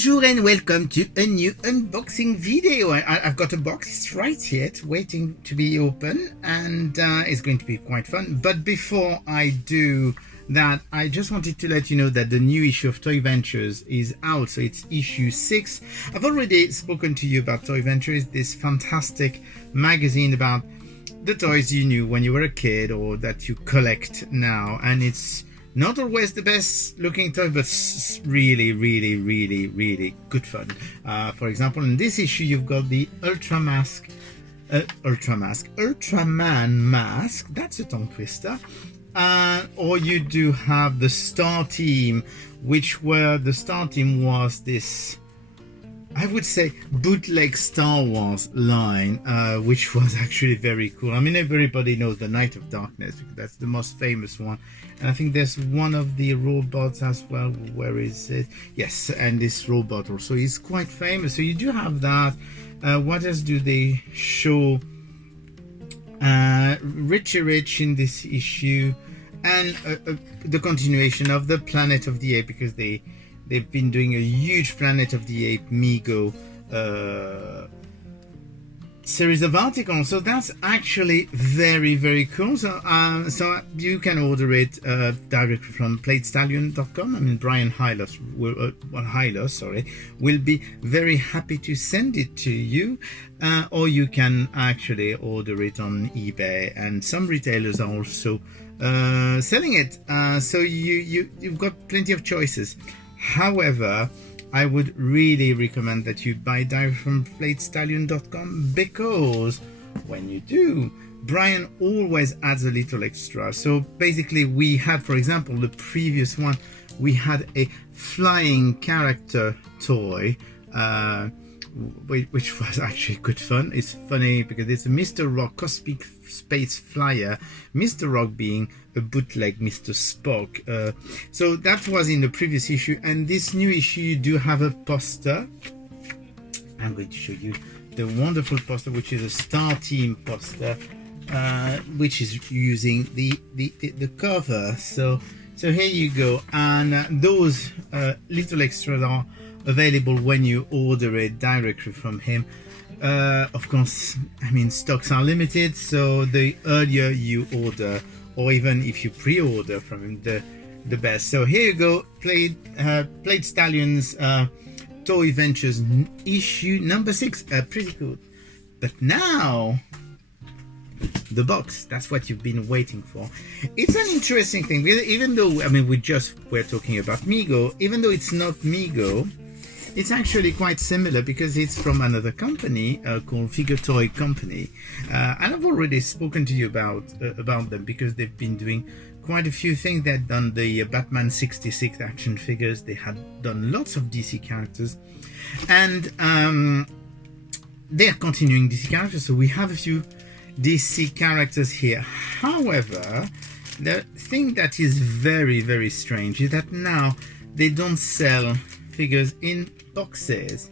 Bonjour and welcome to a new unboxing video. I've got a box, it's right here, it's waiting to be open, and it's going to be quite fun. But before I do that, I just wanted to let you know that the new issue of Toy Ventures is out, so it's issue 6. I've already spoken to you about Toy Ventures, this fantastic magazine about the toys you knew when you were a kid or that you collect now, and it's not always the best looking toy, but really good fun. For example, in this issue you've got the Ultraman mask, that's a tongue twister, or you do have the Star Team, the Star Team was this, I would say, bootleg Star Wars line, which was actually very cool. I mean, everybody knows the Night of Darkness because that's the most famous one, and I think there's one of the robots as well. Where is it? Yes, and this robot also is quite famous, so you do have that. What else do they show? Richie Rich in this issue, and the continuation of the Planet of the Apes, because they've been doing a huge Planet of the Apes Mego series of articles, so that's actually very cool. So you can order it directly from platestallion.com. I mean, Brian Hylos will be very happy to send it to you, or you can actually order it on eBay, and some retailers are also selling it, so you've got plenty of choices. However, I would really recommend that you buy direct from platestallion.com, because when you do, Brian always adds a little extra. So basically, we had, for example, the previous one, we had a flying character toy, which was actually good fun. It's funny because it's a Mr. Rock Cosmic Space Flyer, Mr. Rock being a bootleg Mr. Spock. So that was in the previous issue, and this new issue you do have a poster. I'm going to show you the wonderful poster, which is a Star Team poster, which is using the cover. So here you go, and those little extras are available when you order it directly from him. Of course, I mean, stocks are limited, so the earlier you order, or even if you pre-order from him, the best. So here you go, Plate Stallions Toy Ventures issue number 6. Pretty cool. But now the box, that's what you've been waiting for. It's an interesting thing, because even though, I mean, we're talking about Mego, even though it's not Mego, it's actually quite similar, because it's from another company called Figure Toy Company, and I've already spoken to you about them, because they've been doing quite a few things. They've done the Batman 66 action figures, they had done lots of DC characters, and they're continuing DC characters, so we have a few DC characters here. However, the thing that is very strange is that now they don't sell figures in boxes.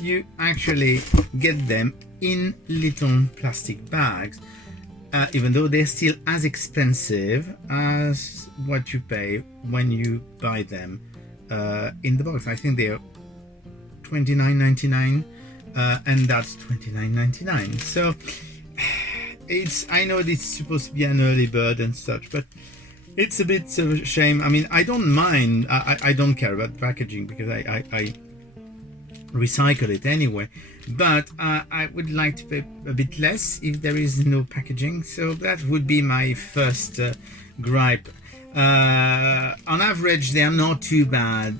You actually get them in little plastic bags, even though they're still as expensive as what you pay when you buy them in the box. I think they're $29.99, and that's $29.99. So I know it's supposed to be an early bird and such, but it's a bit of a shame. I mean, I don't mind, I don't care about packaging, because I recycle it anyway, but I would like to pay a bit less if there is no packaging. So that would be my first gripe. On average, they are not too bad.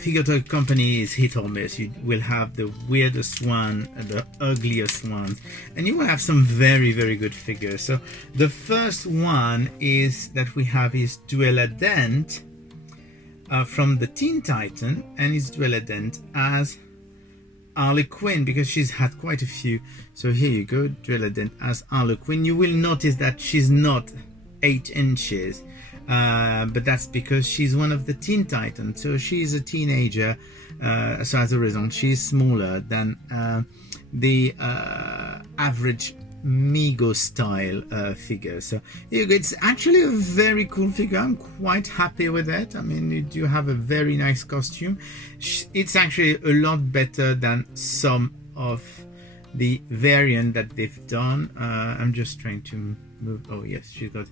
Figure Toy Company is hit or miss. You will have the weirdest one, the ugliest ones, and you will have some very good figures. So the first one that we have is Duella Dent from the Teen Titan, and it's Duella Dent as Harley Quinn, because she's had quite a few. So here you go, Duella Dent as Harley Quinn. You will notice that she's not 8 inches, but that's because she's one of the Teen Titans, so she's a teenager, so as a result she's smaller than the average Migo style figure. So it's actually a very cool figure. I'm quite happy with it. I mean, you do have a very nice costume. It's actually a lot better than some of the variant that they've done. I'm just trying to move. Oh yes, she's got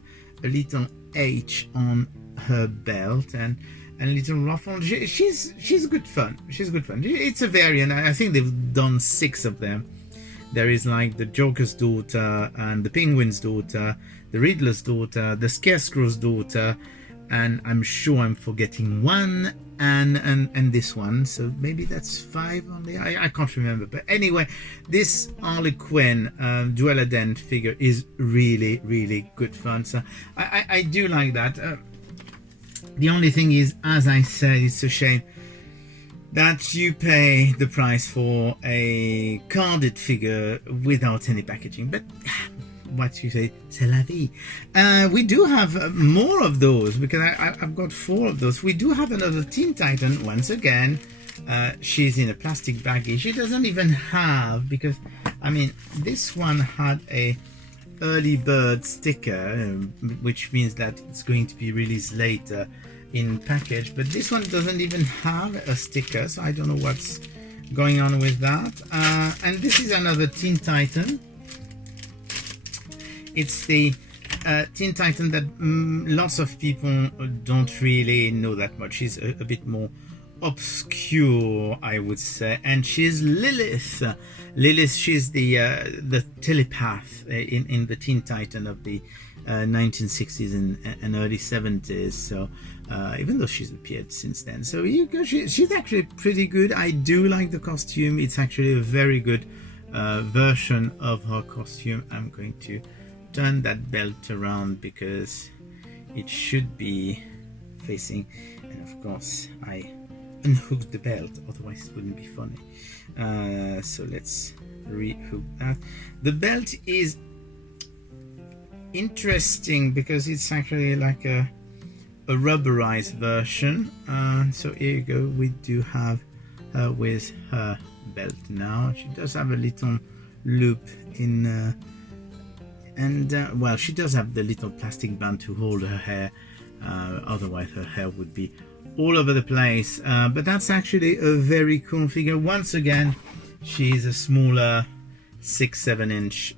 a little H on her belt and a little ruffle. She's good fun. She's good fun. It's a variant. I think they've done 6 of them. There is like the Joker's daughter and the Penguin's daughter, the Riddler's daughter, the Scarecrow's daughter, and I'm sure I'm forgetting one, and this one. So maybe that's 5 only. I can't remember. But anyway, this Harley Quinn Duella Dent figure is really, really good fun. So I do like that. The only thing is, as I said, it's a shame that you pay the price for a carded figure without any packaging. But what you say, c'est la vie. We do have more of those, because I've got 4 of those. We do have another Teen Titan. Once again, she's in a plastic baggie. She doesn't even have, because I mean, this one had a early bird sticker, which means that it's going to be released later in package, but this one doesn't even have a sticker, so I don't know what's going on with that. And this is another Teen Titan. It's the Teen Titan that lots of people don't really know that much. She's a bit more obscure, I would say, and she's Lilith. Lilith, she's the telepath in the Teen Titan of the 1960s and early 70s. So even though she's appeared since then, so you go, she's actually pretty good. I do like the costume. It's actually a very good version of her costume. I'm going to turn that belt around because it should be facing, and of course I unhook the belt, otherwise it wouldn't be funny. So let's rehook that. The belt is interesting because it's actually like a rubberized version. So here you go, we do have her with her belt now. She does have a little loop in well, she does have the little plastic band to hold her hair, otherwise her hair would be all over the place. But that's actually a very cool figure. Once again, she's a smaller 6-7 inch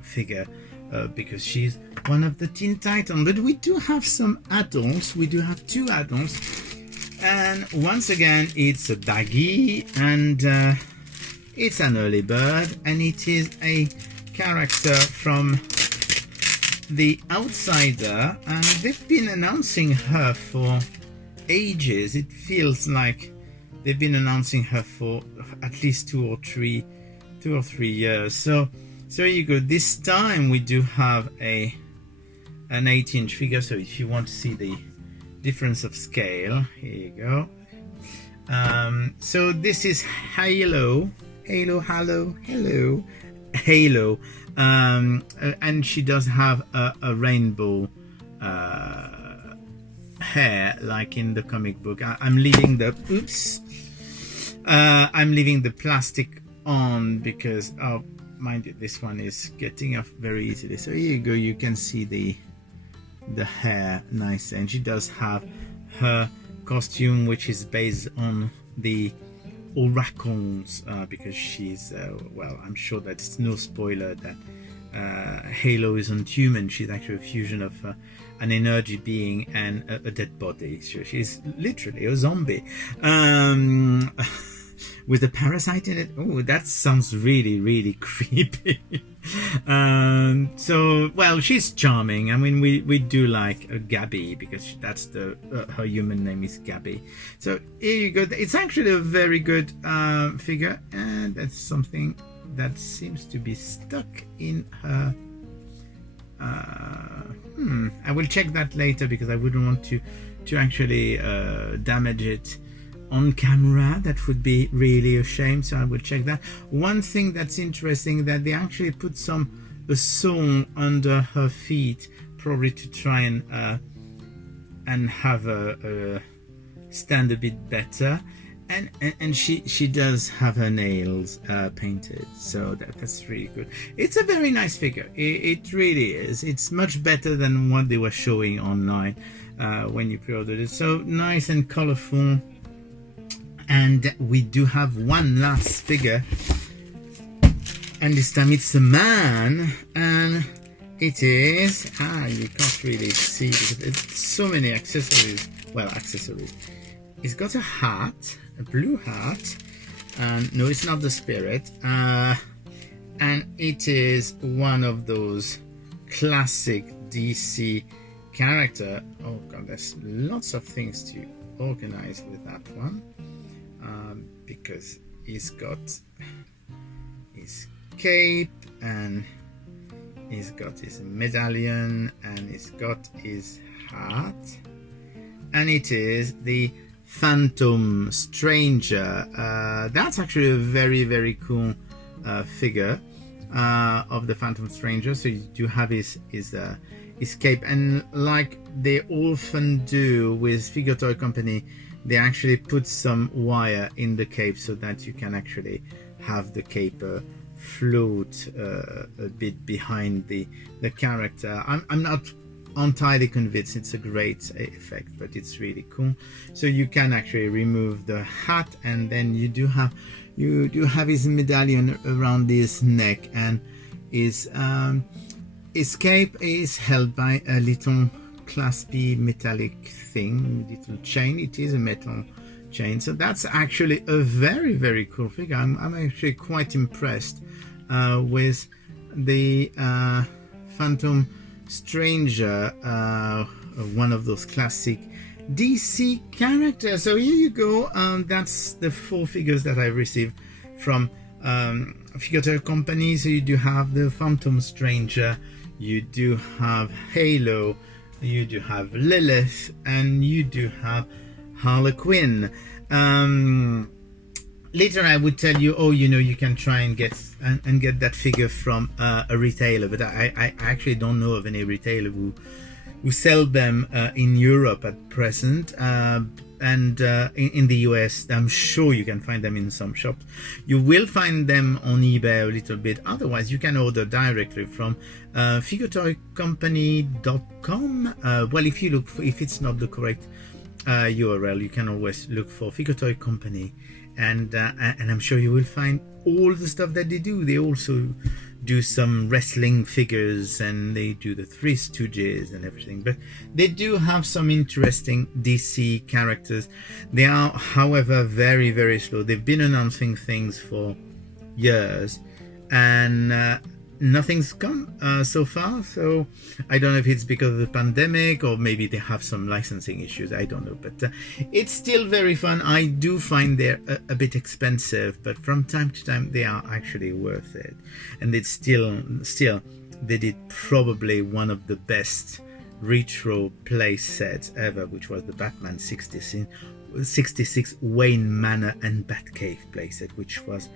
figure, because she's one of the Teen Titans. But we do have some adults. We do have 2 adults, and once again it's a baggie, and it's an early bird, and it is a character from The Outsider, and they've been announcing her for ages. It feels like they've been announcing her for at least 2 or 3 years. So you go. This time we do have an 8-inch figure. So if you want to see the difference of scale, here you go. So this is Halo, and she does have a rainbow hair like in the comic book. I'm leaving the I'm leaving the plastic on because, oh mind you, this one is getting off very easily. So here you go, you can see the hair nice, and she does have her costume, which is based on the oracles, because she's well, I'm sure that's no spoiler that Halo isn't human. She's actually a fusion of an energy being and a dead body. So she's literally a zombie with a parasite in it. Oh, that sounds really, really creepy. So, well, she's charming. I mean, we do like Gabby, because that's her human name is Gabby. So here you go. It's actually a very good figure, and that's something that seems to be stuck in her. I will check that later because I wouldn't want to actually damage it on camera. That would be really a shame, so I will check that. One thing that's interesting, that they actually put a sole under her feet, probably to try and have a stand a bit better. and she does have her nails painted, so that's really good. It's a very nice figure. It really is. It's much better than what they were showing online when you pre-ordered it. So nice and colorful. And we do have one last figure, and this time it's a man, and it is you can't really see because it's so many accessories. Well, accessories. It's got a hat, a blue hat, and no, it's not the spirit, and it is one of those classic DC character. Oh god, there's lots of things to organize with that one, because he's got his cape, and he's got his medallion, and he's got his hat, and it is the Phantom Stranger. That's actually a very, very cool figure of the Phantom Stranger. So you do have his cape, and like they often do with Figure Toy Company, they actually put some wire in the cape so that you can actually have the cape float a bit behind the character. I'm not entirely convinced it's a great effect, but it's really cool. So you can actually remove the hat, and then you do have his medallion around his neck, and his cape is held by a little claspy metallic thing, little chain. It is a metal chain, so that's actually a very, very cool figure. I'm actually quite impressed with the Phantom Stranger, one of those classic DC characters. So here you go. That's the 4 figures that I received from Figure Toy Company. So you do have the Phantom Stranger, you do have Halo, you do have Lilith, and you do have Harlequin. Later I would tell you, oh, you can try and get that figure from a retailer, but I actually don't know of any retailer who sell them in Europe at present, and in the US I'm sure you can find them in some shops. You will find them on eBay a little bit. Otherwise you can order directly from figuretoycompany.com. Well, if you look if it's not the correct URL, you can always look for Figure Toy Company, and I'm sure you will find all the stuff that they do. They also do some wrestling figures, and they do the Three Stooges and everything, but they do have some interesting DC characters. They are, however, very, very slow. They've been announcing things for years, and nothing's come so far. So I don't know if it's because of the pandemic, or maybe they have some licensing issues. I don't know, but it's still very fun. I do find they're a bit expensive, but from time to time they are actually worth it. And it's still they did probably one of the best retro play sets ever, which was the Batman 66 Wayne Manor and Batcave playset, which was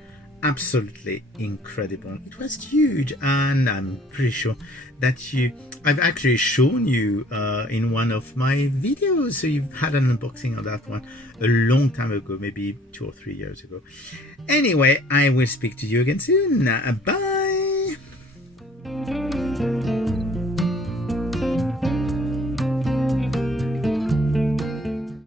absolutely incredible. It was huge, and I'm pretty sure that I've actually shown you in one of my videos, so you've had an unboxing of that one a long time ago, maybe 2 or 3 years ago. Anyway, I will speak to you again soon. Bye.